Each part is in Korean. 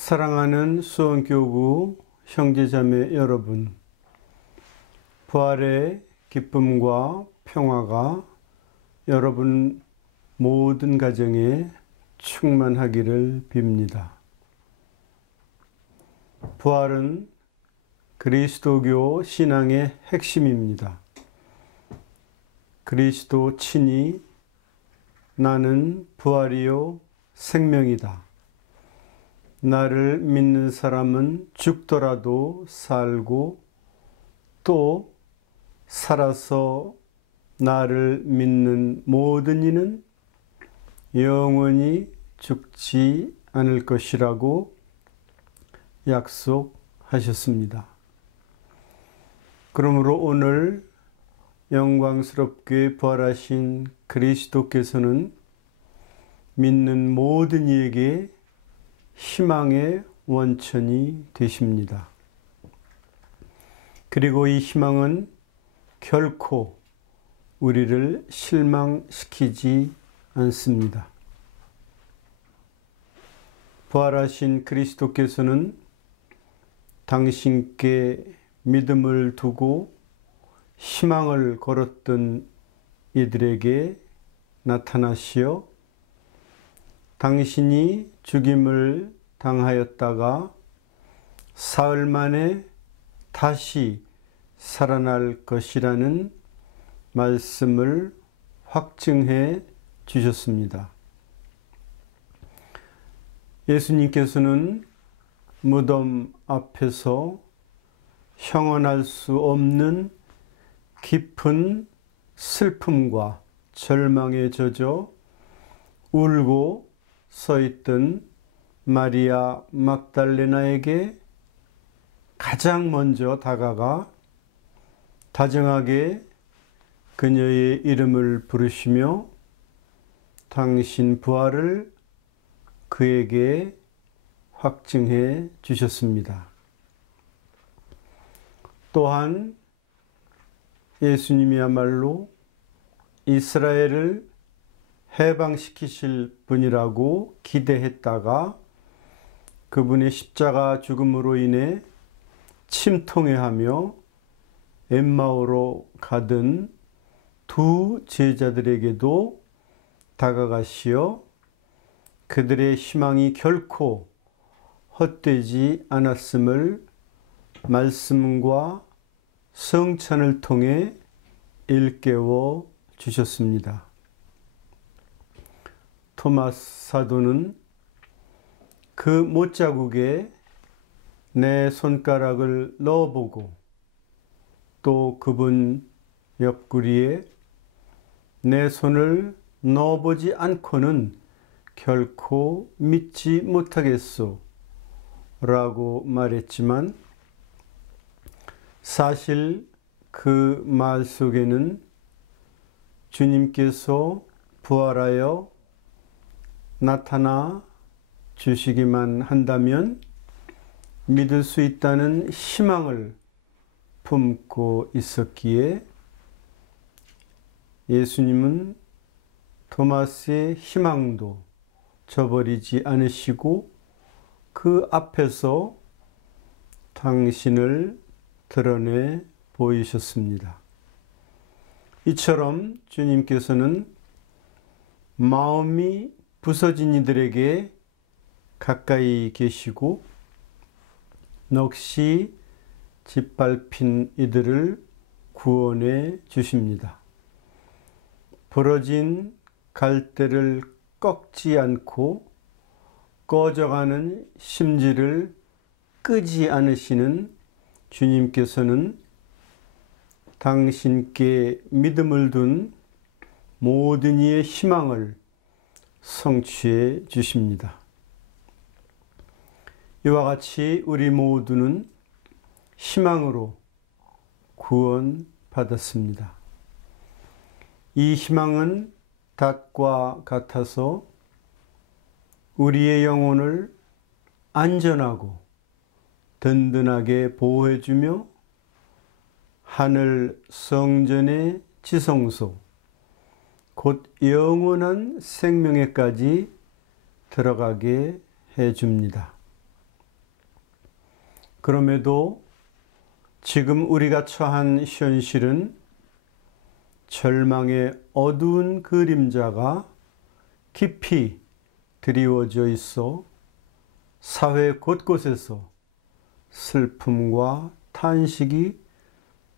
사랑하는 수원교구 형제자매 여러분, 부활의 기쁨과 평화가 여러분 모든 가정에 충만하기를 빕니다. 부활은 그리스도교 신앙의 핵심입니다. 그리스도 친히 나는 부활이요 생명이다. 나를 믿는 사람은 죽더라도 살고 또 살아서 나를 믿는 모든 이는 영원히 죽지 않을 것이라고 약속하셨습니다. 그러므로 오늘 영광스럽게 부활하신 그리스도께서는 믿는 모든 이에게 희망의 원천이 되십니다. 그리고 이 희망은 결코 우리를 실망시키지 않습니다. 부활하신 그리스도께서는 당신께 믿음을 두고 희망을 걸었던 이들에게 나타나시어 당신이 죽임을 당하였다가 사흘 만에 다시 살아날 것이라는 말씀을 확증해 주셨습니다. 예수님께서는 무덤 앞에서 형언할 수 없는 깊은 슬픔과 절망에 젖어 울고 서 있던 마리아 막달레나에게 가장 먼저 다가가 다정하게 그녀의 이름을 부르시며 당신 부활을 그에게 확증해 주셨습니다. 또한 예수님이야말로 이스라엘을 해방시키실 분이라고 기대했다가 그분의 십자가 죽음으로 인해 침통해하며 엠마오로 가던 두 제자들에게도 다가가시어 그들의 희망이 결코 헛되지 않았음을 말씀과 성찬을 통해 일깨워 주셨습니다. 토마스 사도는 그 못자국에 내 손가락을 넣어보고 또 그분 옆구리에 내 손을 넣어보지 않고는 결코 믿지 못하겠소 라고 말했지만 사실 그 말 속에는 주님께서 부활하여 나타나 주시기만 한다면 믿을 수 있다는 희망을 품고 있었기에 예수님은 토마스의 희망도 저버리지 않으시고 그 앞에서 당신을 드러내 보이셨습니다. 이처럼 주님께서는 마음이 부서진 이들에게 가까이 계시고 넋이 짓밟힌 이들을 구원해 주십니다. 부러진 갈대를 꺾지 않고 꺼져가는 심지를 끄지 않으시는 주님께서는 당신께 믿음을 둔 모든 이의 희망을 성취해 주십니다. 이와 같이 우리 모두는 희망으로 구원받았습니다. 이 희망은 닷과 같아서 우리의 영혼을 안전하고 든든하게 보호해주며 하늘 성전의 지성소, 곧 영원한 생명에까지 들어가게 해줍니다. 그럼에도 지금 우리가 처한 현실은 절망의 어두운 그림자가 깊이 드리워져 있어 사회 곳곳에서 슬픔과 탄식이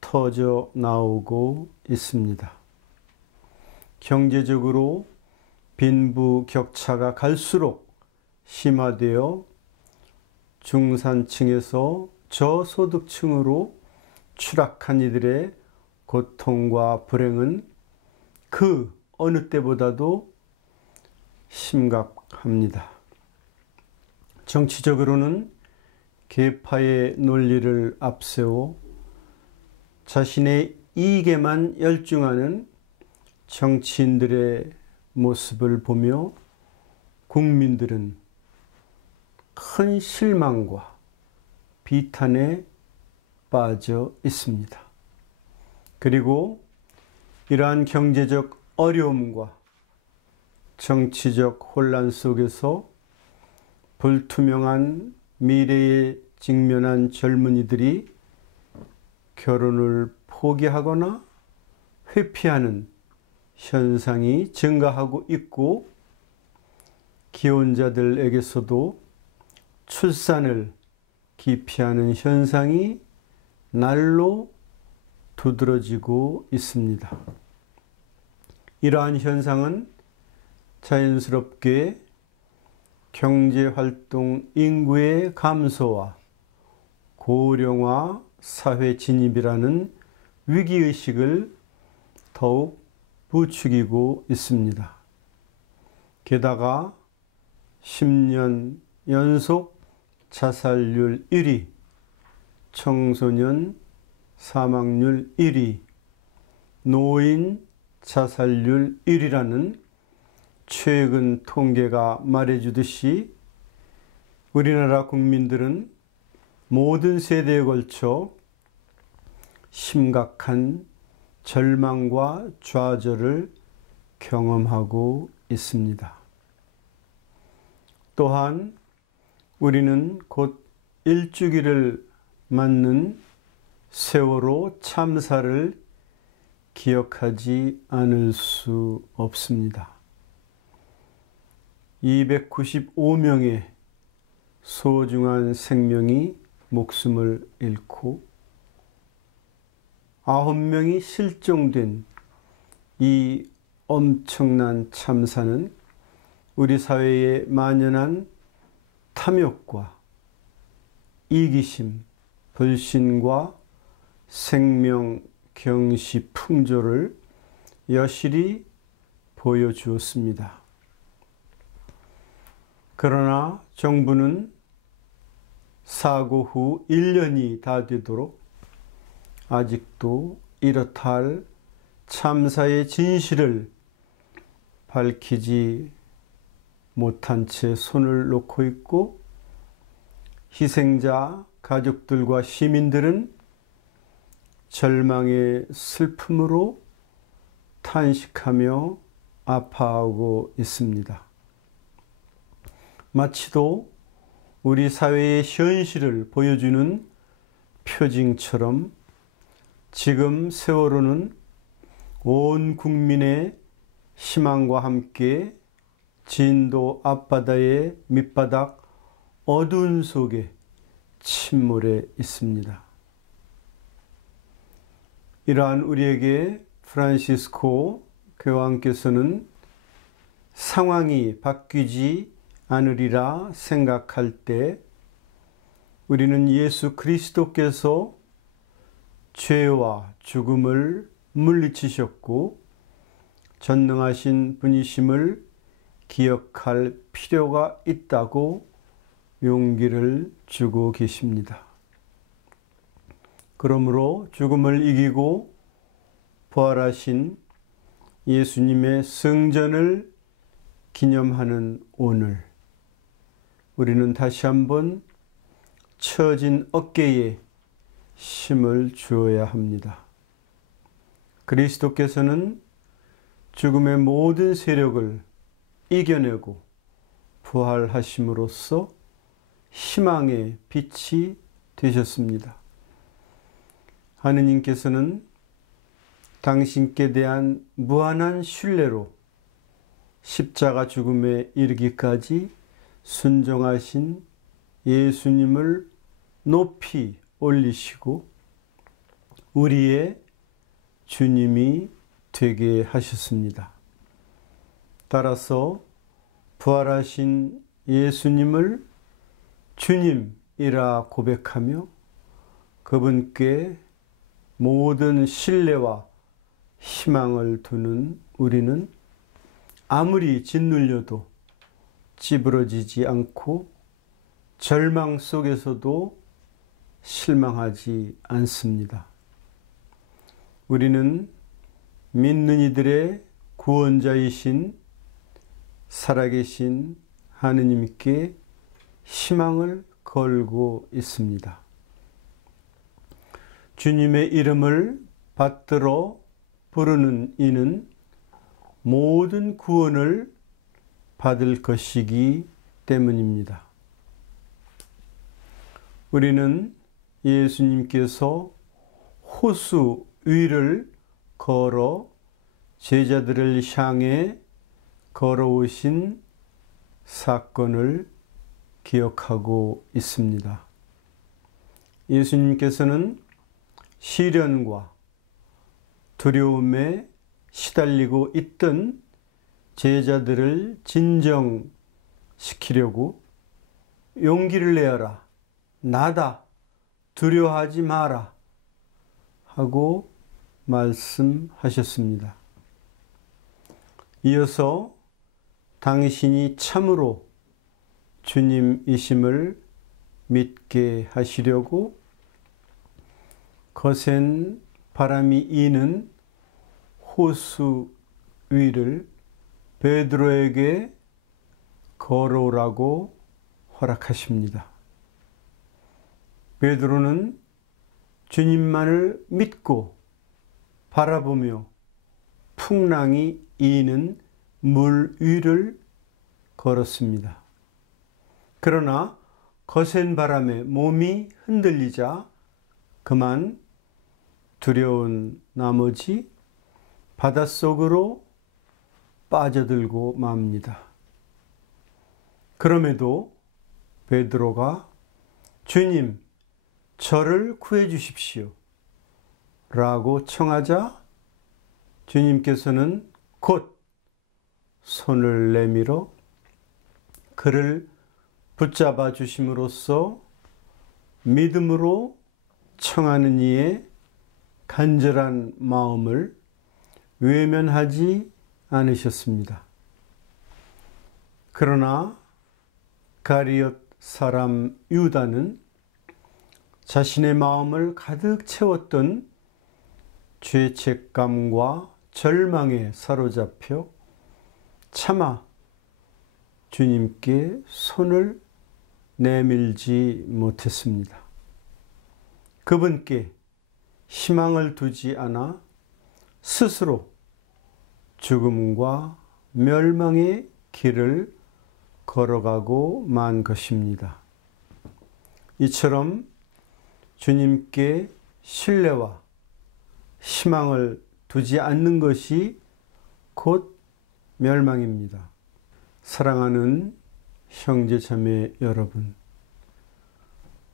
터져 나오고 있습니다. 경제적으로 빈부격차가 갈수록 심화되어 중산층에서 저소득층으로 추락한 이들의 고통과 불행은 그 어느 때보다도 심각합니다. 정치적으로는 계파의 논리를 앞세워 자신의 이익에만 열중하는 정치인들의 모습을 보며 국민들은 큰 실망과 비탄에 빠져 있습니다. 그리고 이러한 경제적 어려움과 정치적 혼란 속에서 불투명한 미래에 직면한 젊은이들이 결혼을 포기하거나 회피하는 현상이 증가하고 있고, 기혼자들에게서도 출산을 기피하는 현상이 날로 두드러지고 있습니다. 이러한 현상은 자연스럽게 경제활동 인구의 감소와 고령화 사회 진입이라는 위기의식을 더욱 부추기고 있습니다. 게다가 10년 연속 자살률 1위, 청소년 사망률 1위, 노인 자살률 1위라는 최근 통계가 말해주듯이 우리나라 국민들은 모든 세대에 걸쳐 심각한 절망과 좌절을 경험하고 있습니다. 또한 우리는 곧 일주기를 맞는 세월호 참사를 기억하지 않을 수 없습니다. 295명의 소중한 생명이 목숨을 잃고 9명이 실종된 이 엄청난 참사는 우리 사회에 만연한 탐욕과 이기심, 불신과 생명 경시 풍조를 여실히 보여주었습니다. 그러나 정부는 사고 후 1년이 다 되도록 아직도 이렇다 할 참사의 진실을 밝히지 못한 채 손을 놓고 있고, 희생자 가족들과 시민들은 절망의 슬픔으로 탄식하며 아파하고 있습니다. 마치도 우리 사회의 현실을 보여주는 표징처럼 지금 세월호는 온 국민의 희망과 함께 진도 앞바다의 밑바닥 어두운 속에 침몰해 있습니다. 이러한 우리에게 프란시스코 교황께서는 상황이 바뀌지 않으리라 생각할 때 우리는 예수 그리스도께서 죄와 죽음을 물리치셨고 전능하신 분이심을 기억할 필요가 있다고 용기를 주고 계십니다. 그러므로 죽음을 이기고 부활하신 예수님의 승전을 기념하는 오늘, 우리는 다시 한번 처진 어깨에 힘을 주어야 합니다. 그리스도께서는 죽음의 모든 세력을 이겨내고 부활하심으로써 희망의 빛이 되셨습니다. 하느님께서는 당신께 대한 무한한 신뢰로 십자가 죽음에 이르기까지 순종하신 예수님을 높이 올리시고 우리의 주님이 되게 하셨습니다. 따라서 부활하신 예수님을 주님이라 고백하며 그분께 모든 신뢰와 희망을 두는 우리는 아무리 짓눌려도 찌부러지지 않고 절망 속에서도 실망하지 않습니다. 우리는 믿는 이들의 구원자이신 살아계신 하느님께 희망을 걸고 있습니다. 주님의 이름을 받들어 부르는 이는 모든 구원을 받을 것이기 때문입니다. 우리는 예수님께서 호수 위를 걸어 제자들을 향해 걸어오신 사건을 기억하고 있습니다. 예수님께서는 시련과 두려움에 시달리고 있던 제자들을 진정시키려고 용기를 내어라, 나다, 두려워하지 마라 하고 말씀하셨습니다. 이어서 당신이 참으로 주님이심을 믿게 하시려고 거센 바람이 이는 호수 위를 베드로에게 걸어오라고 허락하십니다. 베드로는 주님만을 믿고 바라보며 풍랑이 이는 물 위를 걸었습니다. 그러나 거센 바람에 몸이 흔들리자 그만 두려운 나머지 바닷속으로 빠져들고 맙니다. 그럼에도 베드로가 주님, 저를 구해 주십시오 라고 청하자 주님께서는 곧 손을 내밀어 그를 붙잡아 주심으로써 믿음으로 청하는 이의 간절한 마음을 외면하지 않으셨습니다. 그러나 가리엇 사람 유다는 자신의 마음을 가득 채웠던 죄책감과 절망에 사로잡혀 차마 주님께 손을 내밀지 못했습니다. 그분께 희망을 두지 않아 스스로 죽음과 멸망의 길을 걸어가고 만 것입니다. 이처럼 주님께 신뢰와 희망을 두지 않는 것이 곧 멸망입니다. 사랑하는 형제자매 여러분,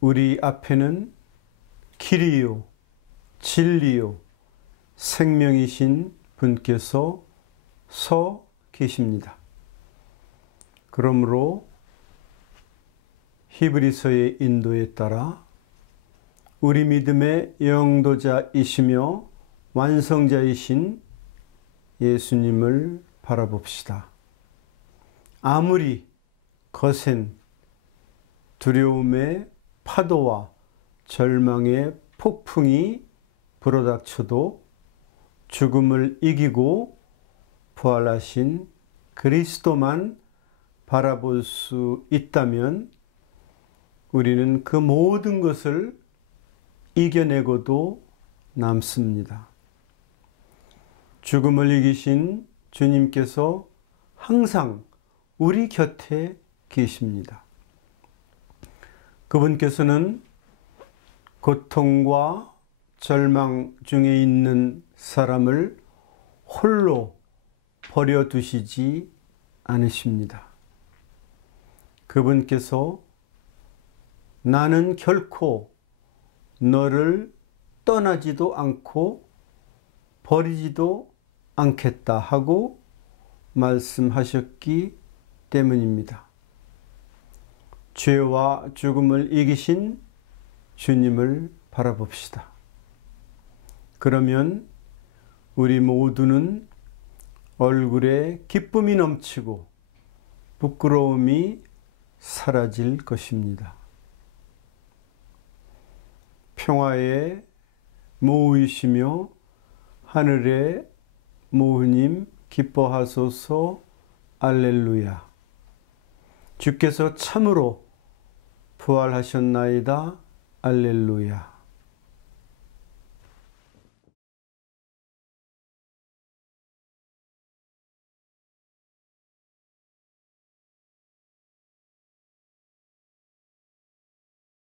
우리 앞에는 길이요, 진리요, 생명이신 분께서 서 계십니다. 그러므로 히브리서의 인도에 따라 우리 믿음의 영도자이시며 완성자이신 예수님을 바라봅시다. 아무리 거센 두려움의 파도와 절망의 폭풍이 불어닥쳐도 죽음을 이기고 부활하신 그리스도만 바라볼 수 있다면 우리는 그 모든 것을 이겨내고도 남습니다. 죽음을 이기신 주님께서 항상 우리 곁에 계십니다. 그분께서는 고통과 절망 중에 있는 사람을 홀로 버려두시지 않으십니다. 그분께서 나는 결코 너를 떠나지도 않고 버리지도 않겠다 하고 말씀하셨기 때문입니다. 죄와 죽음을 이기신 주님을 바라봅시다. 그러면 우리 모두는 얼굴에 기쁨이 넘치고 부끄러움이 사라질 것입니다. 평화의 모으이시며 하늘의 모으님 기뻐하소서. 알렐루야. 주께서 참으로 부활하셨나이다. 알렐루야.